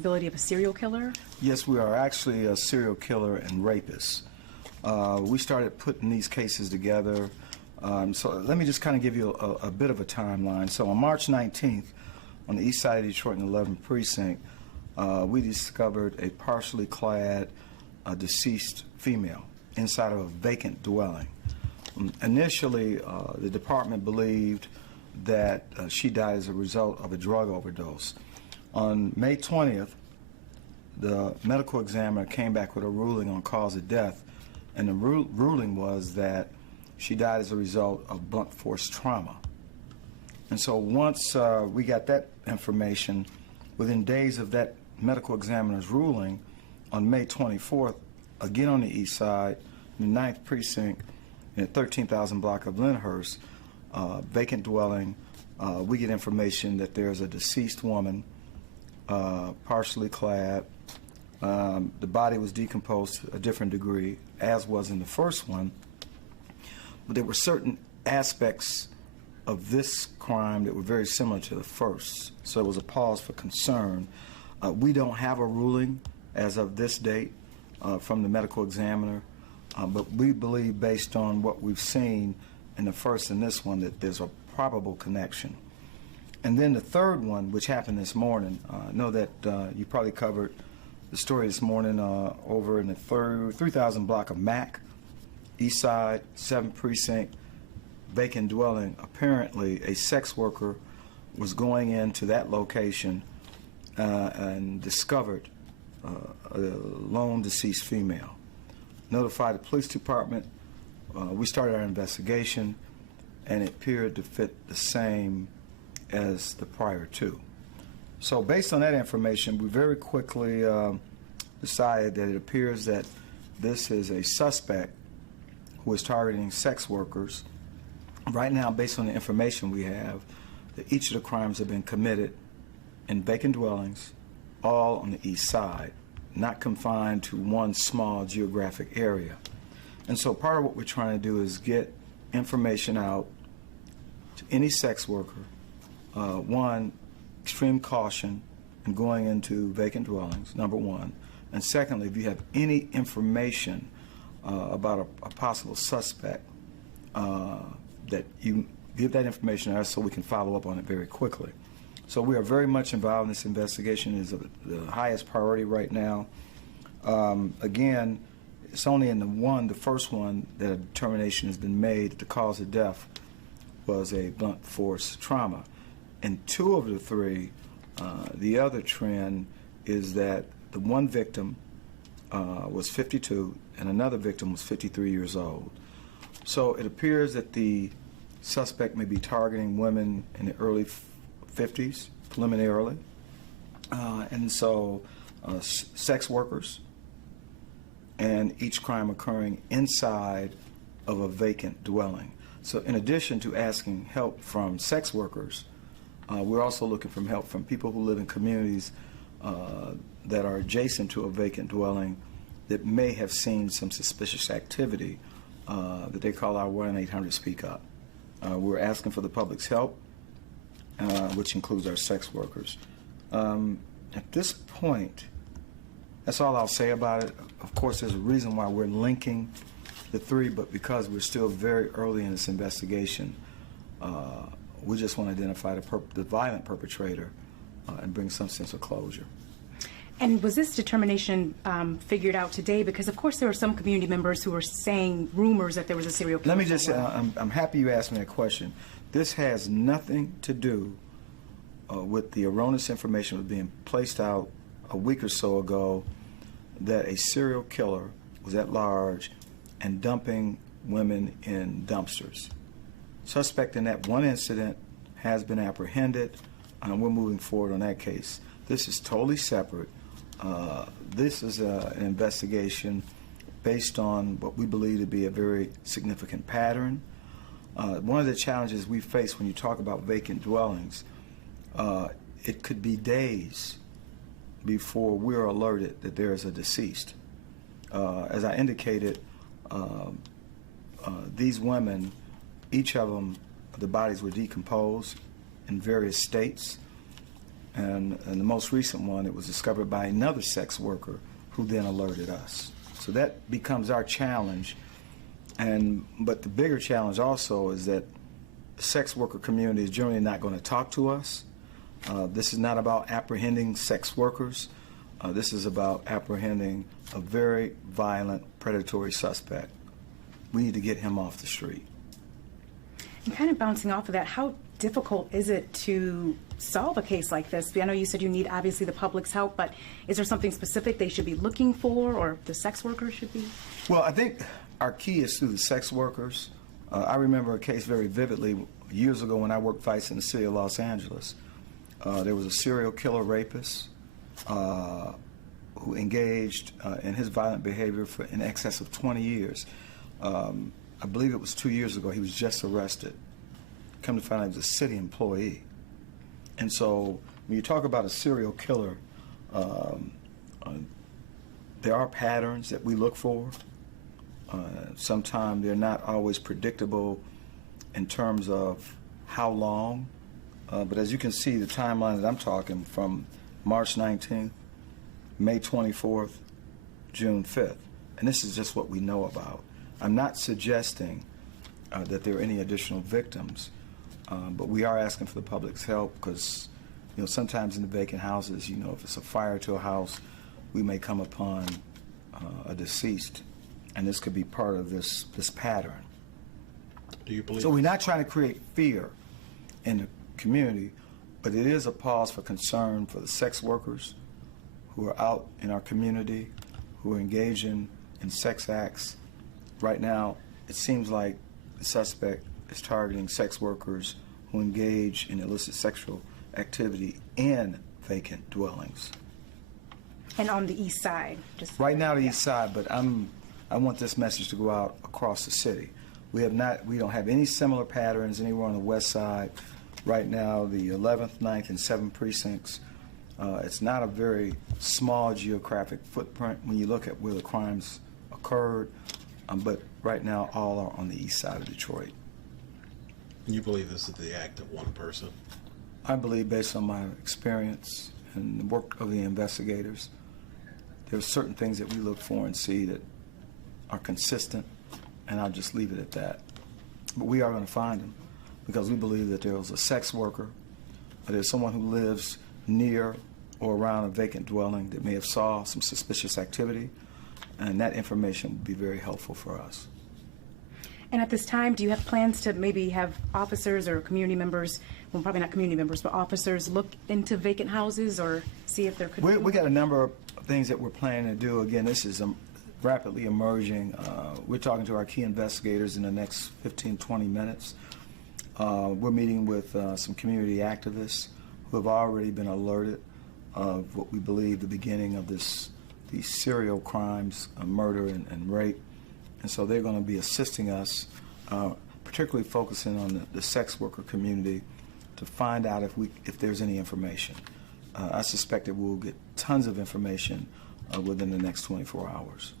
possibility of a serial killer? Yes, we are actually a serial killer and rapist. We started putting these cases together. So let me just kind of give you a bit of a timeline. So on March 19th, on the east side of Detroit in the 11th precinct, we discovered a partially clad deceased female inside of a vacant dwelling. Initially, the department believed that she died as a result of a drug overdose. On May 20th, the medical examiner came back with a ruling on cause of death, and the ruling was that she died as a result of blunt force trauma. And so once we got that information, within days of that medical examiner's ruling, on May 24th, again on the east side, in the 9th precinct, in the 13,000 block of Lyndhurst, vacant dwelling, we get information that there's a deceased woman, partially clad. The body was decomposed to a different degree, as was in the first one. But there were certain aspects of this crime that were very similar to the first. So it was a cause for concern. We don't have a ruling as of this date from the medical examiner, but we believe, based on what we've seen in the first and this one, that there's a probable connection. And then the third one, which happened this morning, I know that you probably covered the story this morning over in the 3,000 block of Mack, east side, 7th precinct, vacant dwelling. Apparently, a sex worker was going into that location and discovered a lone deceased female. Notified the police department. We started our investigation, and it appeared to fit the same as the prior two. So based on that information, we very quickly decided that it appears that this is a suspect who is targeting sex workers. Right now, based on the information we have, that each of the crimes have been committed in vacant dwellings, all on the east side, not confined to one small geographic area. And so part of what we're trying to do is get information out to any sex worker. One, extreme caution in going into vacant dwellings, number one. And secondly, if you have any information about a possible suspect, that you give that information to us so we can follow up on it very quickly. So we are very much involved in this investigation. It is the highest priority right now. Again, it's only in the first one, that a determination has been made that the cause of death was a blunt force trauma. In two of the three, the other trend is that the one victim was 52 and another victim was 53 years old. So it appears that the suspect may be targeting women in the early 50s, preliminarily. And so sex workers, and each crime occurring inside of a vacant dwelling. So in addition to asking help from sex workers, we're also looking for help from people who live in communities that are adjacent to a vacant dwelling that may have seen some suspicious activity that they call our 1-800-SPEAK-UP. We're asking for the public's help, which includes our sex workers. At this point, that's all I'll say about it. Of course, there's a reason why we're linking the three, but because we're still very early in this investigation, we just want to identify the violent perpetrator and bring some sense of closure. And was this determination figured out today? Because, of course, there are some community members who are saying rumors that there was a serial killer. Let me just say, I'm happy you asked me that question. This has nothing to do with the erroneous information that was being placed out a week or so ago that a serial killer was at large and dumping women in dumpsters. Suspect in that one incident has been apprehended, and we're moving forward on that case. This is totally separate. This is an investigation based on what we believe to be a very significant pattern. One of the challenges we face when you talk about vacant dwellings, it could be days before we're alerted that there is a deceased. As I indicated, these women, each of them, the bodies were decomposed in various states. And the most recent one, it was discovered by another sex worker who then alerted us. So that becomes our challenge. But the bigger challenge also is that the sex worker community is generally not going to talk to us. This is not about apprehending sex workers. This is about apprehending a very violent, predatory suspect. We need to get him off the street. And kind of bouncing off of that, how difficult is it to solve a case like this? I know you said you need, obviously, the public's help, but is there something specific they should be looking for, or the sex workers should be? Well, I think our key is through the sex workers. I remember a case very vividly years ago when I worked fights in the city of Los Angeles. There was a serial killer rapist who engaged in his violent behavior for in excess of 20 years. I believe it was 2 years ago. He was just arrested. Come to find out he was a city employee. And so when you talk about a serial killer, there are patterns that we look for. Sometimes they're not always predictable in terms of how long. But as you can see, the timeline that I'm talking from March 19th, May 24th, June 5th. And this is just what we know about. I'm not suggesting that there are any additional victims, but we are asking for the public's help because, sometimes in the vacant houses, if it's a fire to a house, we may come upon a deceased, and this could be part of this pattern. Do you believe? So we're not trying to create fear in the community, but it is a pause for concern for the sex workers who are out in our community, who are engaging in sex acts. Right now, it seems like the suspect is targeting sex workers who engage in illicit sexual activity in vacant dwellings. And on the east side? Right now, the east side, but I want this message to go out across the city. We don't have any similar patterns anywhere on the west side. Right now, the 11th, 9th, and 7th precincts, it's not a very small geographic footprint when you look at where the crimes occurred, but right now all are on the east side of Detroit. You believe this is the act of one person? I believe, based on my experience and the work of the investigators, there are certain things that we look for and see that are consistent, and I'll just leave it at that. But we are going to find them because we believe that there was a sex worker, or there's someone who lives near or around a vacant dwelling that may have saw some suspicious activity, and that information would be very helpful for us. And at this time, do you have plans to maybe have officers or community members, well, probably not community members, but officers look into vacant houses or see if there could be? We got a number of things that we're planning to do. Again, this is rapidly emerging. We're talking to our key investigators in the next 15, 20 minutes. We're meeting with some community activists who have already been alerted of what we believe the beginning of these serial crimes, murder and rape. And so they're going to be assisting us, particularly focusing on the sex worker community, to find out if there's any information. I suspect that we'll get tons of information within the next 24 hours.